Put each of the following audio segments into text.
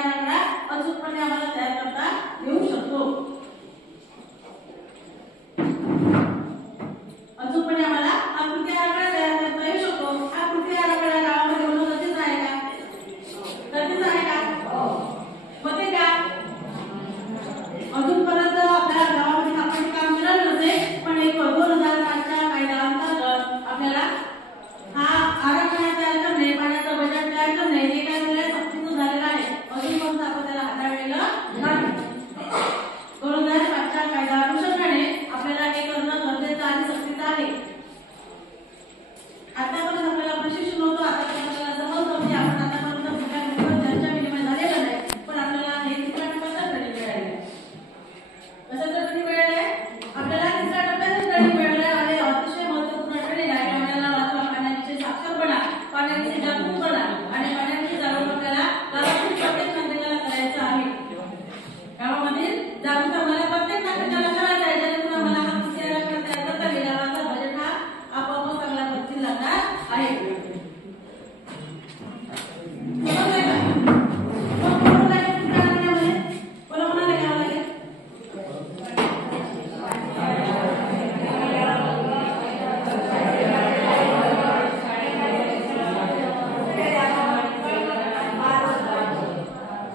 आराखडा अचूकपणे आम्हाला तयार करता येऊ शकतो। अचूकपणे आम्हाला हा कृती आराखडा तयार करता येऊ शकतो। हा कृती आराखडा गावामध्ये होणं गरजेचं आहे का? गरजेचं आहे का? होते का? अजूनपर्यंत आपल्या गावामध्ये आपण काम केलं नसेल, पण एक 2005च्या कायद्याअंतर्गत आपल्याला हा आराखडा तयार करणे, पाण्याचं बजेट तयार करणे हे काय झालं सक्तीचं झालेलं आहे। अजूनपर्यंत आपण त्याला हाताळलेलं नाही। 2005च्या कायदा अनुषंगाने आपल्याला हे करणं गरजेचं आणि सक्तीचं आहे। आतापर्यंत आपल्याला प्रशिक्षण होतं, आतापर्यंत आपल्याला समजतं की आपण आतापर्यंत कुठल्या चर्चा विनिमय झालेला नाही, पण आपल्याला हे तिसऱ्या टप्प्यात ट्रेनिंग मिळाली। कशाचं ट्रेनिंग मिळालंय? आपल्याला तिसऱ्या टप्प्यात ट्रेनिंग मिळालंय आणि अतिशय महत्त्वपूर्ण ट्रेनिंग आहे। आपल्याला वाचवा पाण्याविषयी साक्षरपणा, पाण्याविषयी जागरूकपणा आणि पाण्याविषयी जागरूक आपल्याला गावातील प्रत्येक नागरिकाला करायचं आहे। गावामधील जागरूक आम्हाला प्रत्येक नागरिकाला करायचं आहे, जेणेकरून आम्हाला हा कृती आराखडा तयार करता येईल। गावाचा बजेट हा आपोआप चांगला पद्धतीने लागणार आहे। समजलंय का? मग कोण लागेल कृती आराखड्यामध्ये? कोण म्हणाले घ्यावं लागेल?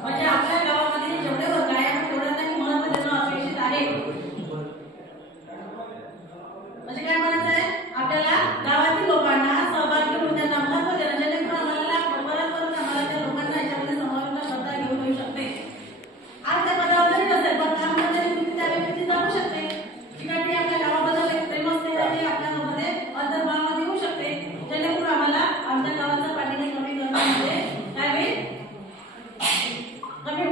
म्हणजे आपल्या गावामध्ये जेवढे वर्ग आहे तेवढ्यांना महत्त्व देणं अपेक्षित आहे। म्हणजे काय म्हणायचं आहे? आपल्याला गावातील लोकांना सहभागी होऊन त्यांना महत्त्व देणं, जेणेकरून आम्हाला परत आम्हाला त्या लोकांना याच्यामध्ये समाविष्ट करता येऊ शकते। आज त्या पदावर जरी नसेल, पण कामामध्ये त्या व्यक्ती जाऊ शकते। ठिकाणी आपल्या गावाबद्दल एक प्रेम असते, ते आपल्यामध्ये अंतर्भावामध्ये येऊ शकते, जेणेकरून आम्हाला आमच्या गावाचं पाणी कमी करण्यामध्ये काय होईल? कमी